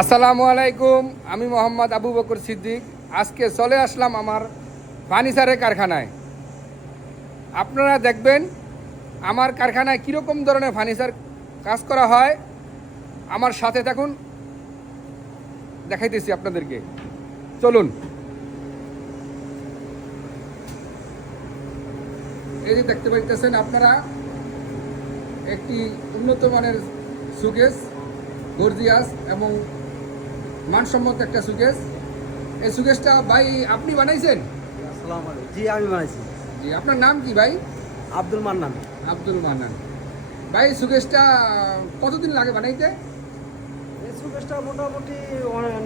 আসসালামু আলাইকুম, আমি মোহাম্মদ আবু বকর সিদ্দিক। আজকে চলে আসলাম আমার ফার্নিচারের কারখানায়। আপনারা দেখবেন আমার কারখানায় কীরকম ধরনের ফার্নিচার কাজ করা হয়। আমার সাথে থাকুন, দেখাইতেছি আপনাদেরকে। চলুন। এই যে দেখতে পাইতেছেন আপনারা, একটি উন্নত মানের সুকেস, গর্জিয়াস এবং মানসম্মত একটা সুকেস। এই সুকেসটা ভাই আপনি বানাইছেন? আসসালামু আলাইকুম। জি, আমি বানাইছি। জি, আপনার নাম কি ভাই? আব্দুল মান্নান। আব্দুল মান্নান ভাই। সুকেসটা কতদিন লাগে বানাইতে? এই সুকেসটা মোটামুটি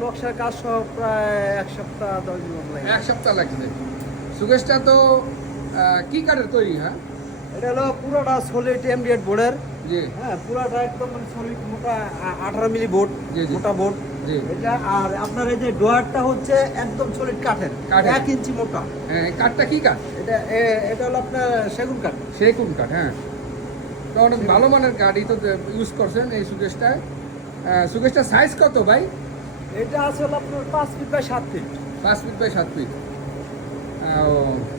নকশার কাজ সব প্রায় এক সপ্তাহ 10 দিন মতো লাগে। এক সপ্তাহ লাগছে। সুকেসটা তো কি কাঠের তৈরি? হ্যাঁ, এটা হলো পুরোটা সলিড এমডিএফ বোর্ডের। জি হ্যাঁ, পুরোটা একদম মানে সলিড মোটা 18 মিলি বোর্ড, জি, জি। মোটা বোর্ড। জি। এটা আর আপনার এই যে ডোয়ারটা হচ্ছে একদম সলিড কাঠের, কাঠের। 1 ইঞ্চি মোটা। হ্যাঁ, কাঠটা কি কাঠ? এটা হলো আপনার সেগুন কাঠ। সেগুন কাঠ। হ্যাঁ, তো অনেক ভালো মানের কাঠই তো ইউজ করছেন এই সুকেসটায়। সুকেসটার সাইজ কত ভাই? এটা আছে হলো আপনার 5 feet by 7 feet. 5 feet by 7 feet.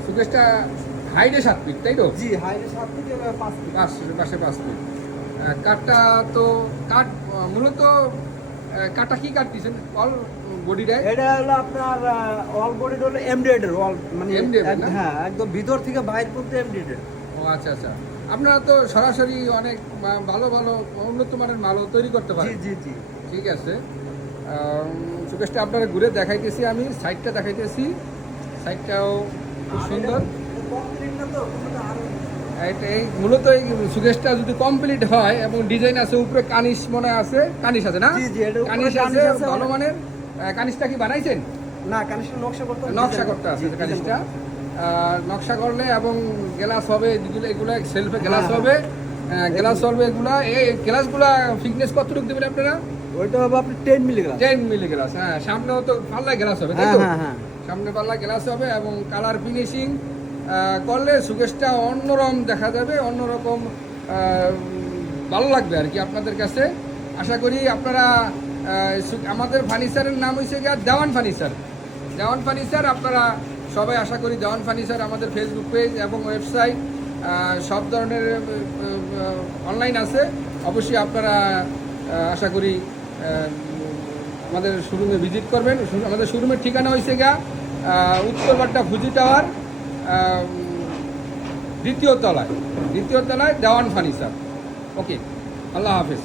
সুকেসটা হাইটে 7 ফিট, তাই তো? জি, হাইটে 7 ফিট এবং 5 ফিট। পাশে 5 ফিট। কাঠটা তো কাঠ মূলত কাঠটা কি কাঠ দিয়েছেন অল বডিটায়? এটা হলো আপনার অল বডি হলো এমডিএড এর অল, মানে MDF না? হ্যাঁ, একদম ভিতর থেকে বাইরে পর্যন্ত এমডিএড এর। ও আচ্ছা আচ্ছা। আপনারা তো সরাসরি অনেক ভালো ভালো উন্নত মানের মালও তৈরি করতে জি পারেন। জি জি। ঠিক আছে। সুকেশটা আপনারা ঘুরে দেখাইতেছি, আমি সাইডটা দেখাইতেছি। সাইডটাও খুব সুন্দর। কমপ্লিট না তো কোনটা আরো এই মূলত এই সুকেশটা যদি কমপ্লিট হয় এবং ডিজাইন আছে, উপরে কানিশ মনে আছে, কানিশ আছে না? জি জি, এটা উপরে কানিশ আছে কানিশ আছে। ভালো মানের। কানিশটা কি বানাইছেন? না, কানেকশন নকশা করতে হবে, নকশা ডিজাইন করতে আছে জি, কানিশটা। ডিজাইন নকশা করলে এবং গ্লাস হবে, যেগুলো এগুলো সেলফে গ্লাস হ্যাঁ, হবে, গ্লাস হবে এগুলা। এই গ্লাসগুলা থিকনেস কতটুকু দেবেন আপনারা? ওইটা হবে আপনি 10 মিলি গ্লাস। 10 milli glass. হ্যাঁ, সামনেও তো পাল্লা গ্লাস হবে, তাই হ্যাঁ তো? হ্যাঁ হ্যাঁ। সামনে পাল্লা গ্লাস হবে এবং কালার ফিনিশিং করলে সুকেশটা অন্যরকম দেখা যাবে, অন্যরকম ভালো লাগবে আর কি আপনাদের কাছে। আশা করি আপনারা আমাদের ফার্নিচারের নাম হয়েছে গিয়ে দেওয়ান ফার্নিচার। দেওয়ান ফার্নিচার আপনারা সবাই আশা করি দেওয়ান ফার্নিচার আমাদের ফেসবুক পেজ এবং ওয়েবসাইট সব ধরনের অনলাইন আছে। অবশ্যই আপনারা আশা করি আমাদের শোরুমে ভিজিট করবেন। আমাদের শোরুমের ঠিকানা হয়েছে গিয়া উত্তরপাড্ডা ফুজি টাওয়ার, দ্বিতীয় তলায় দেওয়ান ফার্নিচার। ওকে, আল্লাহ হাফেজ।